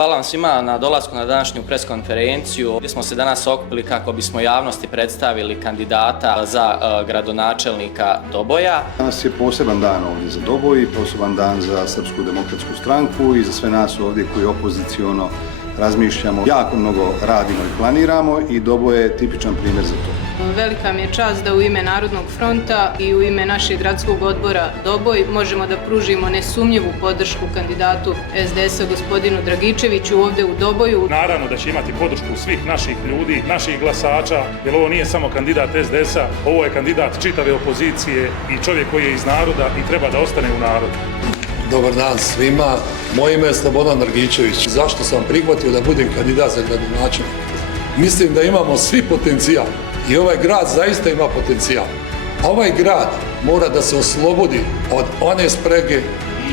Hvala vam svima na dolasku na današnju preskonferenciju. Ovdje smo se danas okupili kako bismo javnosti predstavili kandidata za gradonačelnika Doboja. Danas je poseban dan ovdje za Doboj, poseban dan za Srpsku demokratsku stranku i za sve nas ovdje koji opoziciono razmišljamo. Jako mnogo radimo i planiramo i Doboj je tipičan primjer za to. Velika mi je čast da u ime Narodnog fronta i u ime našeg gradskog odbora Doboj možemo da pružimo nesumnjivu podršku kandidatu SDS-a gospodinu Dragičeviću ovdje u Doboju. Naravno da će imati podršku svih naših ljudi, naših glasača, jer ovo nije samo kandidat SDS-a, ovo je kandidat čitave opozicije i čovjek koji je iz naroda i treba da ostane u narodu. Dobar dan svima, moje ime je Slobodan Dragičević. Zašto sam prihvatio da budem kandidat za gradonačelnika? Mislim da imamo svi potencijal i ovaj grad zaista ima potencijal. Ovaj grad mora da se oslobodi od one sprege,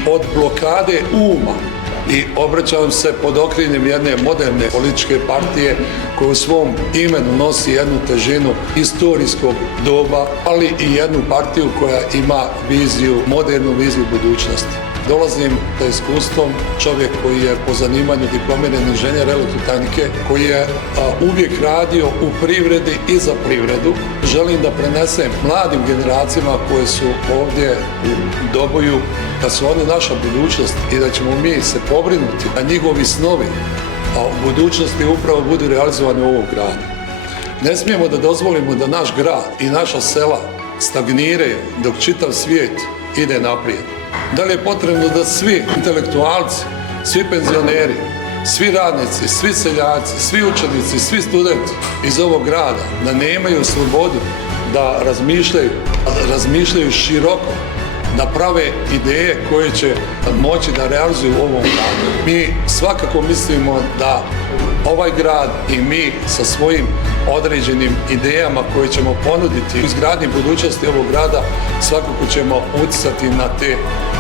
od blokade uma i obraćam se pod okriljem jedne moderne političke partije koja u svom imenu nosi jednu težinu istorijskog doba, ali i jednu partiju koja ima viziju, modernu viziju budućnosti. Dolazim sa iskustvom, čovjek koji je po zanimanju diplomirani inženjer elektrotehnike, koji je uvijek radio u privredi i za privredu. Želim da prenesem mladim generacijama koje su ovdje u Doboju, da su oni naša budućnost i da ćemo mi se pobrinuti da njihovi snovi u budućnosti upravo budu realizovani u ovom gradu. Ne smijemo da dozvolimo da naš grad i naša sela stagniraju dok čitav svijet ide naprijed. Da li je potrebno da svi intelektualci, svi penzioneri, svi radnici, svi seljaci, svi učenici, svi studenti iz ovog grada da nemaju slobodu da razmišljaju široko, da prave ideje koje će moći da realizuju u ovom gradu. Mi svakako mislimo da ovaj grad i mi sa svojim određenim idejama koje ćemo ponuditi u izgradnji budućnosti ovog grada svakako ćemo utjecati na te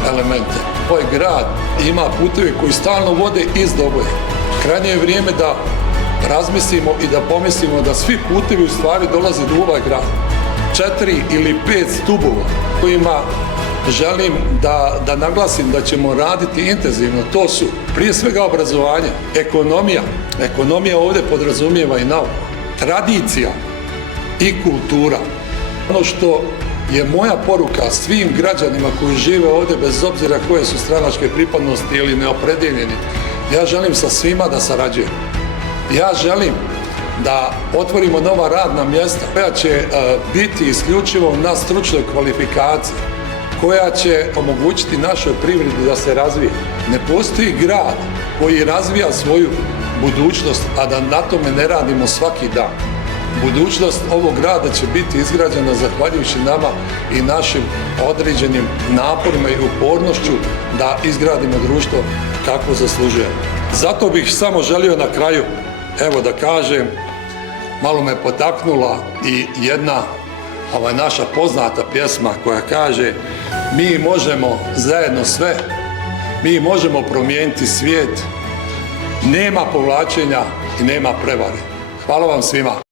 elemente. Ovaj grad ima puteve koji stalno vode iz Doboja. Krajnje je vrijeme da razmislimo i da pomislimo da svi putevi u stvari dolaze do ovaj grad. 4 ili 5 stubova kojima želim da naglasim da ćemo raditi intenzivno, to su prije svega obrazovanje, ekonomija. Ekonomija ovdje podrazumijeva i nauku, tradicija i kultura. Ono što je moja poruka svim građanima koji žive ovdje bez obzira koje su stranačke pripadnosti ili neopredijeljeni, ja želim sa svima da sarađujem. Ja želim da otvorimo nova radna mjesta koja će biti isključivo na stručnoj kvalifikaciji, koja će omogućiti našoj privredi da se razvije. Ne postoji grad koji razvija svoju budućnost, a da na tome ne radimo svaki dan. Budućnost ovog grada će biti izgrađena zahvaljujući nama i našim određenim naporima i upornošću da izgradimo društvo kako zaslužujemo. Zato bih samo želio na kraju, evo da kažem, malo me potaknula i jedna naša poznata pjesma koja kaže: mi možemo zajedno sve, mi možemo promijeniti svijet, nema povlačenja i nema prevare. Hvala vam svima.